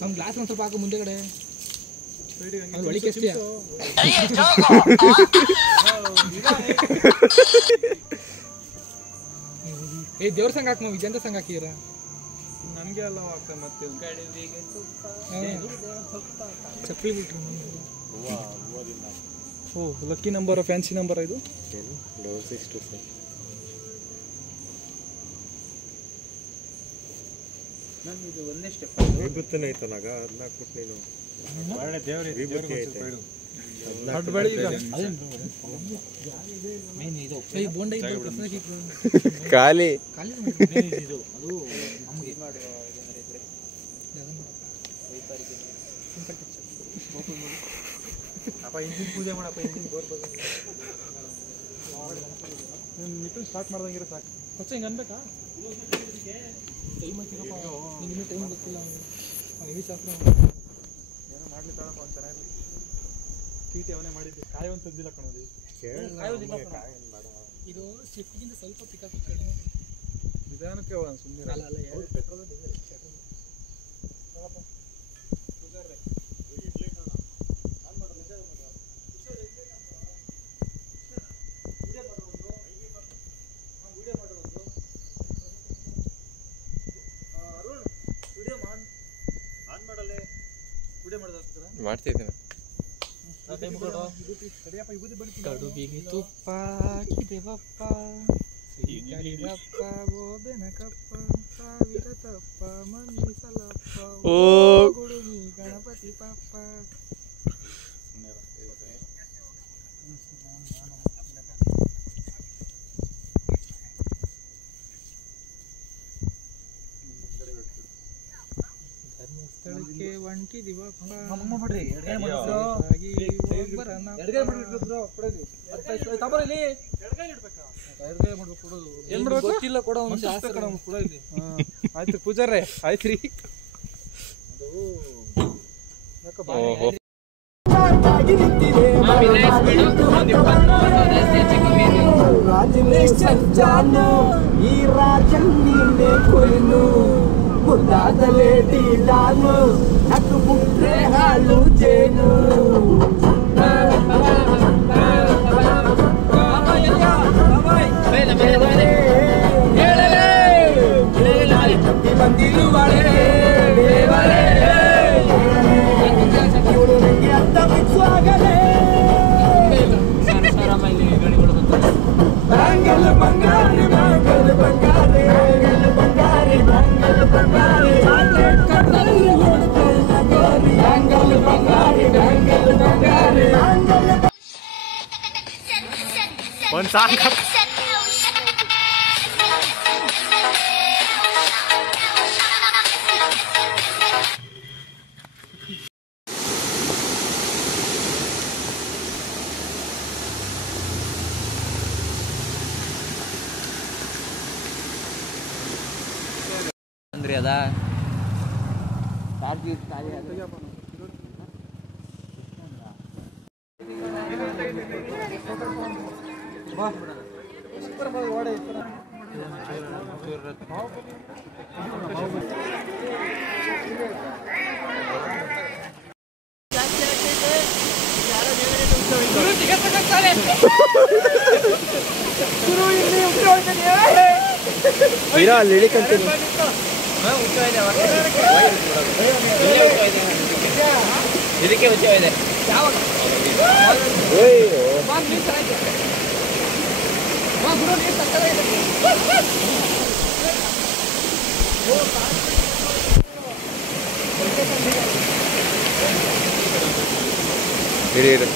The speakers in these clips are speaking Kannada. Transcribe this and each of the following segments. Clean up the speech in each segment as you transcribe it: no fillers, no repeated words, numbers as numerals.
ನಮ್ಮ ಗ್ಲಾಸ್ ಒಂದು ಸ್ವಲ್ಪ ಹಾಕು ಮುಂದೆ ಕಡೆ ಒಳಿಕೆ ಅಷ್ಟೇ. ಏ ದೇವ್ರ ಸಂಘ ಹಾಕಿ ವಿಜಯಂತ ಸಂಘ ಹಾಕಿರ ನನಗೆ ಎಲ್ಲ ಆಗ್ತದೆ ಮತ್ತೆ ಚಪ್ಪಲಿ ಬಿಟ್ರು. ಓ ಲಕ್ಕಿ ನಂಬರ್ ಫ್ಯಾನ್ಸಿ ನಂಬರ್ ಇದು ಇದು ಒಂದೇ ಸ್ಟೆಪ್ ವಿಭೂತಿನೇ ಐತನಾಗ ಅದನ್ನ ಹಾಕ್ಬಿಟ್ಟು ನೀನು ವಿಭೂತಿ ಐತೆ ಖಾಲಿ ಪೂಜೆ ಮಾಡಪ್ಪ ಮಿಟನ್ ಸ್ಟಾರ್ಟ್ ಮಾಡ್ದಂಗಿರೋ ಸಾಕು ಹೊಸ ಹಿಂಗೆ ಅನ್ಬೇಕಾ ಟೈಮ್ ಗೊತ್ತಿಲ್ಲ ಶಾಸ್ತ್ರ ಏನೋ ಮಾಡ್ಲಿಕ್ಕೆ ಒಂದು ಚೆನ್ನಾಗಿ ಚೀಟಿ ಅವನೇ ಮಾಡಿದ್ದೆ ಕಾಯಿ ಒಂದು ತಂದಿಲ್ಲ ಕಣೋದು ಇದು ಶಿಫ್ಟ್ಗಿಂತ ಸ್ವಲ್ಪ ಪಿಕಪ್ ಕಡಿಮೆ ನಿಧಾನಕ್ಕೆ ಸುಮ್ಮನೆ ಪೆಟ್ರೋಲ್ ಮಾಡ್ತಿದ್ದೀನಿ. ಕಡುಬಿಗೆ ತುಪ್ಪ ಹಾಕಿದೆವಪ್ಪ, ಸಿಹಿಕರಿವಪ್ಪ, ಗೋಬೆನ ಕಪ್ಪ, ಸಾವಿರ ತಪ್ಪ ಮನ್ನಿಸಲಪ್ಪ, ಓ ಗುಡುಮಿ ಗಣಪತಿ ಪಪ್ಪ. ಧರ್ಮಸ್ಥಳಕ್ಕೆ ಒಂಟಿದಿವಪ್ಪ, ಗೊತ್ತಿಲ್ಲ ಕೊಡೋ ಆಯ್ತು ಪೂಜಾರ್ರೆ ಆಯ್ತ್ರಿ. ಈ ರಾಜನ್ನೇ ಕೊಯ್ನು ಮುದ್ದಾದಲೇ ತೀಡಾನು ನಕ್ಕು ಬಿಟ್ರೆ ಹಾಲು ಜೇನು. ಬಂದಿರುವಳೆ ಇವಳು ನಂಗೆ ಅರ್ಥ ಮಿಕ್ಸಾಗಲೇ ಬ್ಯಾಂಗಲ್ ಬಂಗಾರಿ ಬ್ಯಾಂಗಲ್ ಬಂಗಾರಿ ಬಂಗಾರಿ ಬ್ಯಾಂಗಲ್ ಬಂಗಾರಿ ಬ್ಯಾಂಗಲ್ ಬಂಗಾರಿ ಬ್ಯಾಂಗಲ್ ಬಂಗಾರಿ ಒಂದು ಸಾಂಗ್ ಅಂದ್ರೆ ಅದಾ ಅಲ್ಲಿ ಇಳಿಕಂತೀನಿ. ಇದಕ್ಕೆ ಉಚ್ಚವಿದೆ. ಇರಿ ಇರಿ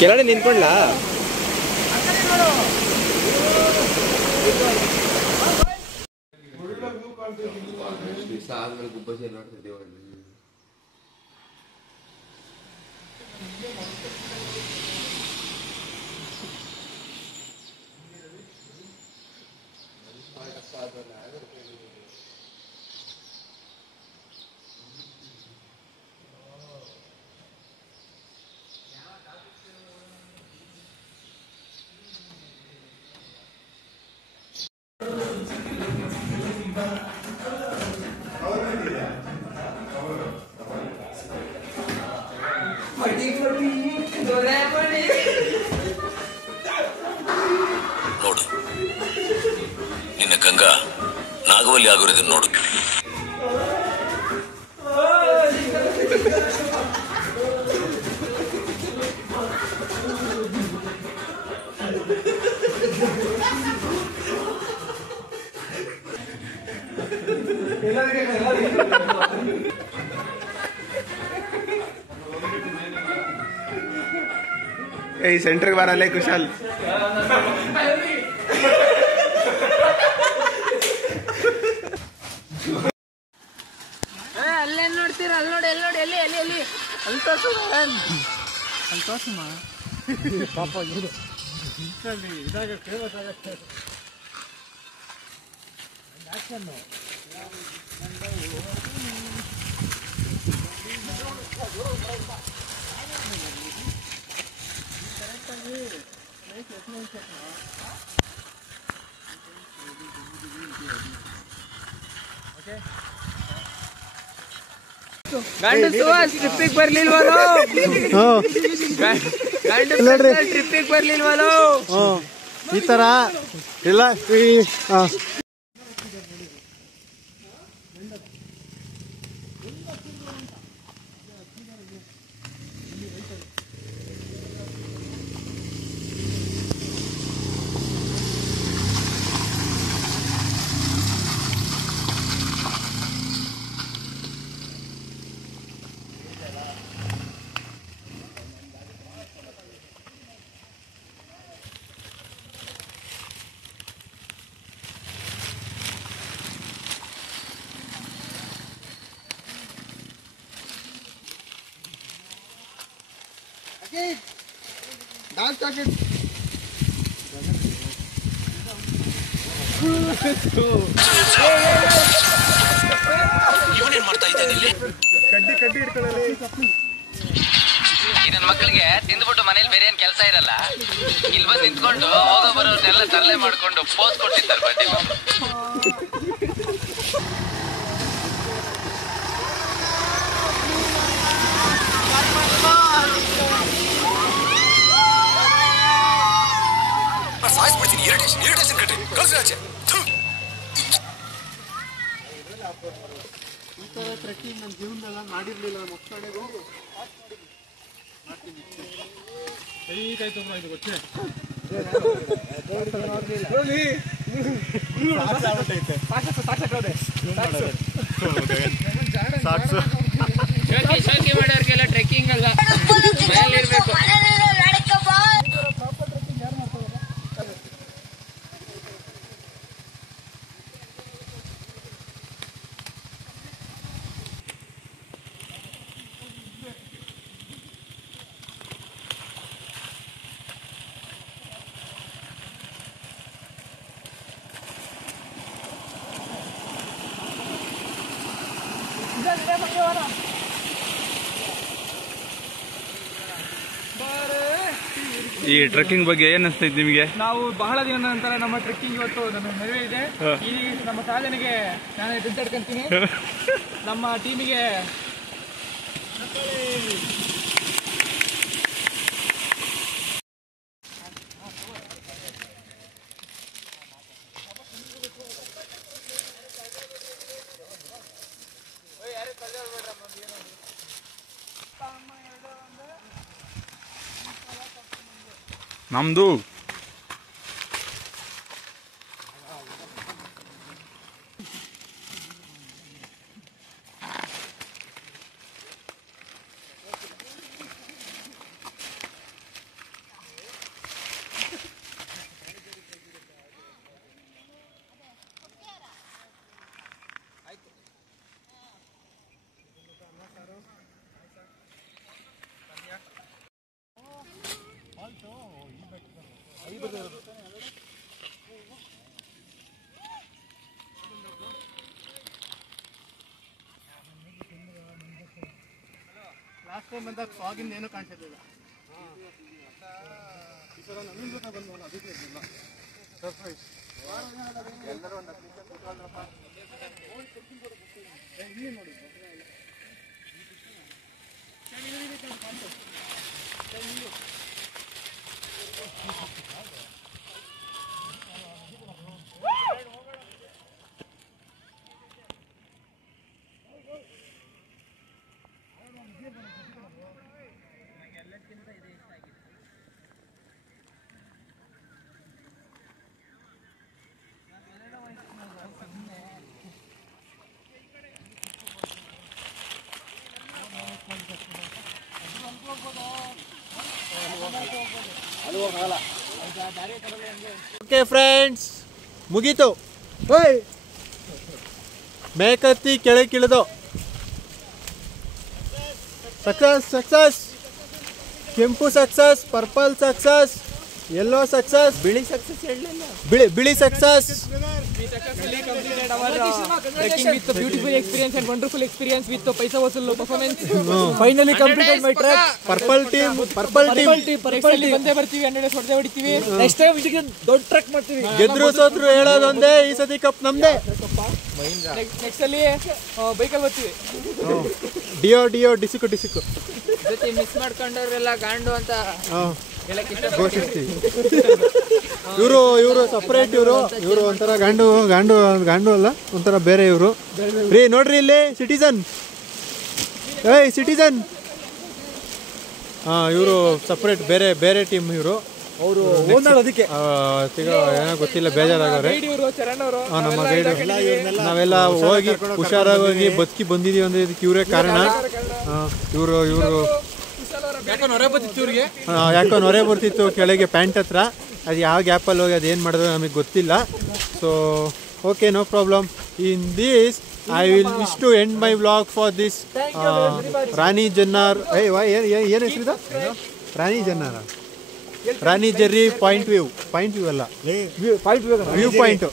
ಕೆಳಗಡೆ ನಿಂತ್ಕೊಂಡ್ಲಾ? ಆದ್ಮೇಲೆ ಗುಬ್ಬಸಿ ನೋಡ್ತಿದ್ದೇವೆ. ಮಂಗ ನಾಗವಲ್ಲಿ ಆಗೋರಿದ್ದನ್ನು ನೋಡು. सेंटर बार कुशाल ಅಲ್ಲೇ ನೋಡ್ತೀರ ಅಲ್ಲಿ ನೋಡಿ ಎಲ್ಲಿ ನೋಡಿ ಎಲ್ಲಿ ಎಲ್ಲಿ ಎಲ್ಲಿ ಅಲ್ಲಿ ತೋರ್ಸಮ್ಮ ಪಾಪ ಇದು ಇದಾಗ ಫೇಮಸ್ ಆಗತ್ತೆ ಆಕ್ಷನ್. ಗಂಡಸು ಟ್ರಿಪ್ಪಿಗೆ ಬರ್ಲಿಲ್ವಲ್ಲೋ, ಟ್ರಿಪ್ಪಿಗೆ ಬರ್ಲಿಲ್ವಲ್ಲೋ. ಈ ತರ ಇಲ್ಲ. ಇವನೇನ್ ಮಾಡ್ತಾ ಇದ್ದಾನೆ ಇಲ್ಲಿ? ಕಡ್ಡಿ ಇಟ್ಕೊಳ್ಳಿ. ಈ ನನ್ನ ಮಕ್ಕಳಿಗೆ ತಿಂದ್ಬಿಟ್ಟು ಮನೇಲಿ ಬೇರೆ ಏನ್ ಕೆಲಸ ಇರಲ್ಲ, ಇಲ್ಲಿ ಬಂದು ನಿಂತ್ಕೊಂಡು ಹೋಗೋ ಬರೋರ್ನೆಲ್ಲ ತರಲೆ ಮಾಡ್ಕೊಂಡು ಪೋಸ್ ಕೊಟ್ಟಿದ್ದಾರೆ ಬಡ್ಡಿ. ಸಾಯಿಸ್ಬಿಡ್ತೀನಿ. ಇರಿಟೇಷನ್ ಕಟ್ಟಿ ಕಳ್ಸಿ. ಈ ತರ ಟ್ರೆಕ್ಕಿಂಗ್ ನನ್ನ ಜೀವನದಲ್ಲ ಮಾಡಿರ್ಲಿಲ್ಲ. ನಮ್ಮ ಕಡೆಗೂ ಈಗಾಯ್ತು ಇದು ಗೊತ್ತಿಲ್ಲ. ಶೋಕಿ ಮಾಡೋರ್ಗೆಲ್ಲ ಟ್ರೆಕ್ಕಿಂಗ್ ಅಲ್ಲ, ಮನೆಯಲ್ಲಿರ್ಬೇಕು. ಈ ಟ್ರೆಕ್ಕಿಂಗ್ ಬಗ್ಗೆ ಏನ್ ಅನಿಸ್ತೈತೆ ನಿಮಗೆ? ನಾವು ಬಹಳ ದಿನದ ನಂತರ ನಮ್ಮ ಟ್ರೆಕ್ಕಿಂಗ್ ಇವತ್ತು ನಮ್ಮ ನೆರವೇ ಇದೆ. ಈ ನಮ್ಮ ಸಾಧನೆಗೆ ನಾನು ಬಿದ್ದಾಡ್ಕೊಂತೀನಿ. ನಮ್ಮ ಟೀಮಿಗೆ ನಮ್ದು ಲಾಸ್ಟ್ ಟೈಮ್ ಬಂದಾಗ ಫಾಗಿಂದ ಏನೂ ಕಾಣಿಸಿರ್ಲಿಲ್ಲ. ಈ ಸಲ ನಮ್ಮಿಂದ ಜೊತೆ ಬಂದವಲ್ಲ ಅದಕ್ಕೆ ಇರಲಿಲ್ಲ. ಸರ್ಪ್ರೈಸ್. ಎಲ್ಲರೂ ಒಂದು 10 ನಿಮಿಷ ಕೂತ್ಕೊಳ್ರಪ್ಪ. ಇಲ್ಲಿ ನೋಡಿ ಓಕೆ ಫ್ರೆಂಡ್ಸ್, ಮುಗೀತು. ಓಯ್ ಮೇಕತ್ತಿ ಕೆಳಗಿಳಿದು ಸಕ್ಸಸ್. ಕೆಂಪು success, purple success, yellow success, ಬಿಳಿ ಸಕ್ಸಸ್ ಬಿಳಿ success. Trekking with a beautiful experience and wonderful experience with the paisa vasool performance. Finally completed my trek. Purple team ಬಂದೇ ಬರ್ತೀವಿ, 100 days ಹೊಡೆದೇ ಹೊಡಿತೀವಿ. ನೆಕ್ಸ್ಟ್ ಟೈಮ್ ಇದಕ್ಕೆ ದೊಡ್ಡ ಟ್ರೆಕ್ ಮಾಡ್ತೀವಿ. ಗೆದ್ರು ಸೋತ್ರು ಹೇಳೋದೊಂದೇ, ಈ ಸತಿ ಕಪ್ ನಮ್ದೇ. ನೆಕ್ಸ್ಟ್ ಅಲ್ಲಿ ಬೈಕಲ್ಲಿ ಬರ್ತೀವಿ. ಡಿಯೋ ಡಿಸಿಕು ಜೊತೆ ಮಿಸ್ ಮಾಡ್ಕೊಂಡವ್ರೆಲ್ಲ ಗಾಂಡು ಅಂತ ಘೋಷಿಸ್ತೀವಿ. ಇವರು ಸಪ್ರೇಟ್, ಇವರು ಒಂಥರ ಗಾಂಡು ಅಲ್ಲ, ಒಂಥರ ಬೇರೆ. ಇವರು ರೀ ನೋಡ್ರಿ ಇಲ್ಲಿ ಸಿಟಿಸನ್. ಇವರು ಸಪ್ರೇಟ್, ಬೇರೆ ಟೀಮ್. ಇವರು ಅವರು ಅದಕ್ಕೆ ಏನೋ ಗೊತ್ತಿಲ್ಲ, ಬೇಜಾರಾಗವ್ರೆ. ಚರಣ್ ಅವರು ನಮ್ಮ ಗೈಡ್ ನಾವೆಲ್ಲ ಹೋಗಿ ಹುಷಾರಾಗಿ ಬದುಕಿ ಬಂದಿದೀವಿ ಅಂದ್ರೆ ಇದಕ್ಕೆ ಇವರೇ ಕಾರಣ. ಇವರು ಯಾಕೋ ನೊರೆ ಬರ್ತಿತ್ತು ಕೆಳಗೆ ಪ್ಯಾಂಟ್ ಹತ್ರ. ಅದು ಯಾವ ಗ್ಯಾಪಲ್ಲಿ ಹೋಗಿ ಅದೇನು ಮಾಡಿದ್ರು ನಮಗೆ ಗೊತ್ತಿಲ್ಲ. So okay, no problem. In this I will wish to end my vlog for this Rani ಜನ್ನಾರ್. ಏನು ಹೆಸರಿದ? ರಾಣಿ ಜರ್ರಿ ಪಾಯಿಂಟ್ ವ್ಯೂ ಅಲ್ಲ, ವ್ಯೂ ಪಾಯಿಂಟ್.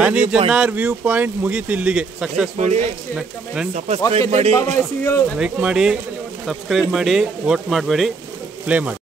ರಾಣಿ ಜನ್ನಾರ್ ವ್ಯೂ ಪಾಯಿಂಟ್ ಮುಗೀತು ಇಲ್ಲಿಗೆ. ಸಕ್ಸಸ್ಫುಲ್. ಲೈಕ್ ಮಾಡಿ, ಸಬ್ಸ್ಕ್ರೈಬ್ ಮಾಡಿ, ವೋಟ್ ಮಾಡಬೇಡಿ, ಪ್ಲೇ ಮಾಡಿ.